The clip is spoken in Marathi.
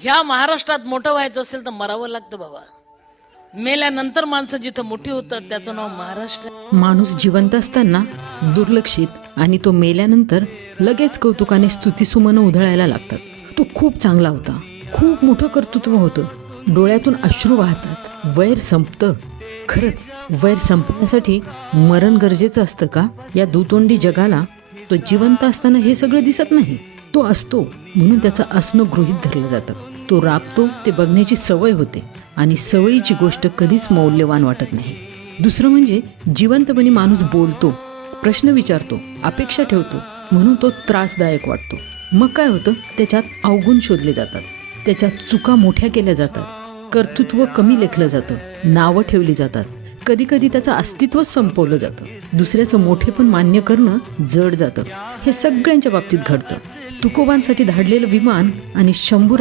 ह्या महाराष्ट्रात मोठं व्हायचं असेल तर मरावं लागतं बाबा. मेल्यानंतर माणसं जिथं मोठी होतात त्याचं नाव महाराष्ट्र. माणूस जिवंत असताना दुर्लक्षित आणि तो मेल्यानंतर लगेच कौतुकाने स्तुतिसुमनं उधळायला लागतात. तो खूप चांगला होता, खूप मोठं कर्तृत्व होतं, डोळ्यातून अश्रू वाहतात, वैर संपतं. खरंच वैर संपण्यासाठी मरण गरजेचं असतं का? या दुतोंडी जगाला तो जिवंत असताना हे सगळं दिसत नाही. तो असतो म्हणून त्याचं असणं गृहीत धरलं जातं. तो राबतो ते बघण्याची सवय होते आणि सवयीची गोष्ट कधीच मौल्यवान वाटत नाही. दुसरं म्हणजे जिवंतपणी माणूस बोलतो, प्रश्न विचारतो, अपेक्षा ठेवतो, म्हणून तो त्रासदायक वाटतो. मग काय होतं? त्याच्यात अवगुण शोधले जातात, त्याच्यात चुका मोठ्या केल्या जातात, कर्तृत्व कमी लेखलं जातं, नावं ठेवली जातात, कधी कधी त्याचं अस्तित्वच संपवलं जातं. दुसऱ्याचं मोठेपण मान्य करणं जड जातं. हे सगळ्यांच्या बाबतीत घडतं. तुकोबांसाठी धाडलेलं विमान आणि शंभूराज